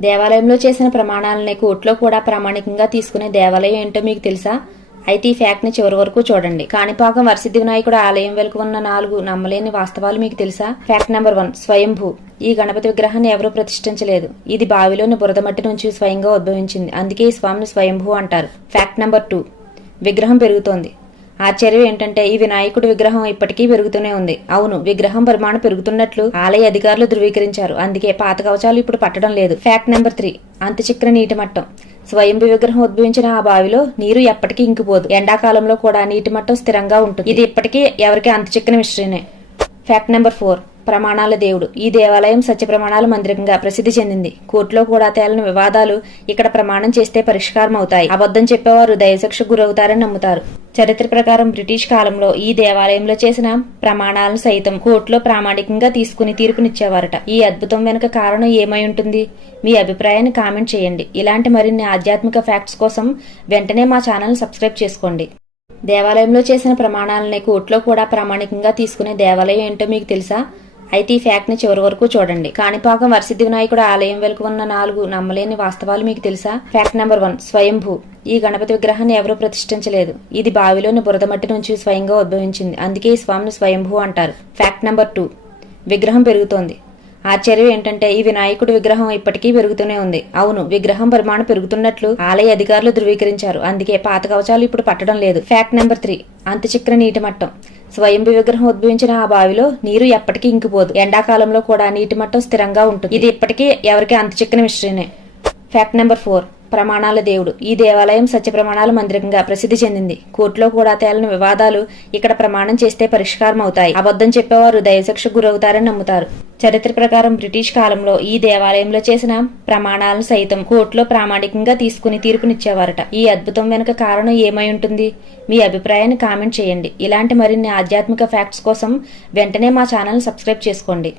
దేవాలయంలో చేసిన ప్రమాణాలని కోర్టులో కూడా ప్రామాణికంగా తీసుకునే దేవాలయం ఏంటో మీకు తెలుసా? అయితే ఈ ఫ్యాక్ట్ని చివరి వరకు చూడండి. కాణిపాకం వరసిద్ధి వినాయకుడు ఆలయం వెనుక ఉన్న నాలుగు నమ్మలేని వాస్తవాలు మీకు తెలుసా? ఫ్యాక్ట్ నెంబర్ వన్ స్వయంభూ. ఈ గణపతి విగ్రహాన్ని ఎవరూ ప్రతిష్ఠించలేదు. ఇది బావిలోని బురద మట్టి నుంచి స్వయంగా ఉద్భవించింది. అందుకే ఈ స్వామిని స్వయంభూ అంటారు. ఫ్యాక్ట్ నెంబర్ టూ విగ్రహం పెరుగుతోంది. ఆశ్చర్యం ఏంటంటే ఈ వినాయకుడి విగ్రహం ఇప్పటికీ పెరుగుతూనే ఉంది. అవును విగ్రహం పరిమాణం పెరుగుతున్నట్లు ఆలయ అధికారులు ధృవీకరించారు. అందుకే పాత కవచాలు ఇప్పుడు పట్టడం లేదు. ఫ్యాక్ట్ నెంబర్ త్రీ అంతచిక్ర నీటి మట్టం. స్వయంభు విగ్రహం ఉద్భవించిన ఆ బావిలో నీరు ఎప్పటికీ ఇంకిపోదు. ఎండాకాలంలో కూడా నీటి మట్టం స్థిరంగా ఉంటుంది. ఇది ఇప్పటికీ ఎవరికి అంత చిక్కని ఫ్యాక్ట్ నెంబర్ ఫోర్ ప్రమాణాల దేవుడు. ఈ దేవాలయం సత్య ప్రమాణాల మందిరంగా ప్రసిద్ధి చెందింది. కోర్టులో కూడా తేలని వివాదాలు ఇక్కడ ప్రమాణం చేస్తే పరిష్కారం అవుతాయి అబద్ధం చెప్పేవారు దయశిక్ష గురవుతారని నమ్ముతారు. చరిత్ర ప్రకారం బ్రిటిష్ కాలంలో ఈ దేవాలయంలో చేసిన ప్రమాణాలను సైతం కోర్టులో ప్రామాణికంగా తీసుకుని తీర్పునిచ్చేవారట. ఈ అద్భుతం వెనుక కారణం ఏమై ఉంటుంది? మీ అభిప్రాయాన్ని కామెంట్ చేయండి. ఇలాంటి మరిన్ని ఆధ్యాత్మిక ఫ్యాక్ట్స్ కోసం వెంటనే మా ఛానల్ సబ్స్క్రైబ్ చేసుకోండి. దేవాలయంలో చేసిన ప్రమాణాలని కోర్టులో కూడా ప్రామాణికంగా తీసుకునే దేవాలయం ఏంటో మీకు తెలుసా? అయితే ఈ ఫ్యాక్ట్ని చివరి వరకు చూడండి. కాణిపాకం వరసిద్ధి వినాయకుడు ఆలయం వెనుక ఉన్న నాలుగు నమ్మలేని వాస్తవాలు మీకు తెలుసా? ఫ్యాక్ట్ నెంబర్ వన్ స్వయంభూ. ఈ గణపతి విగ్రహాన్ని ఎవరూ ప్రతిష్ఠించలేదు. ఇది బావిలోని బురద మట్టి నుంచి స్వయంగా ఉద్భవించింది. అందుకే ఈ స్వామిని స్వయంభూ అంటారు. ఫ్యాక్ట్ నెంబర్ టూ విగ్రహం పెరుగుతోంది. ఆశ్చర్యం ఏంటంటే ఈ వినాయకుడి విగ్రహం ఇప్పటికీ పెరుగుతూనే ఉంది. అవును విగ్రహం పరిమాణం పెరుగుతున్నట్లు ఆలయ అధికారులు ధృవీకరించారు. అందుకే పాత కవచాలు ఇప్పుడు పట్టడం లేదు. ఫ్యాక్ట్ నెంబర్ త్రీ అంత్యచక్ర నీటి మట్టం. స్వయంభు విగ్రహం ఉద్భవించిన ఆ బావిలో నీరు ఎప్పటికీ ఇంకిపోదు. ఎండాకాలంలో కూడా నీటి మట్టం స్థిరంగా ఉంటుంది. ఇది ఇప్పటికీ ఎవరికి అంత చిక్కని ఫ్యాక్ట్ నెంబర్ ఫోర్ ప్రమాణాల దేవుడు. ఈ దేవాలయం సత్య ప్రమాణాల మందిరంగా ప్రసిద్ధి చెందింది. కోర్టులో కూడా తేలిన వివాదాలు ఇక్కడ ప్రమాణం చేస్తే పరిష్కారం అవుతాయి అబద్ధం చెప్పేవారు దయశిక్ష గురవుతారని నమ్ముతారు. చరిత్ర ప్రకారం బ్రిటిష్ కాలంలో ఈ దేవాలయంలో చేసిన ప్రమాణాలను సైతం కోర్టులో ప్రామాణికంగా తీసుకుని తీర్పునిచ్చేవారట. ఈ అద్భుతం వెనుక కారణం ఏమై ఉంటుంది? మీ అభిప్రాయాన్ని కామెంట్ చేయండి. ఇలాంటి మరిన్ని ఆధ్యాత్మిక ఫ్యాక్ట్స్ కోసం వెంటనే మా ఛానల్ సబ్స్క్రైబ్ చేసుకోండి.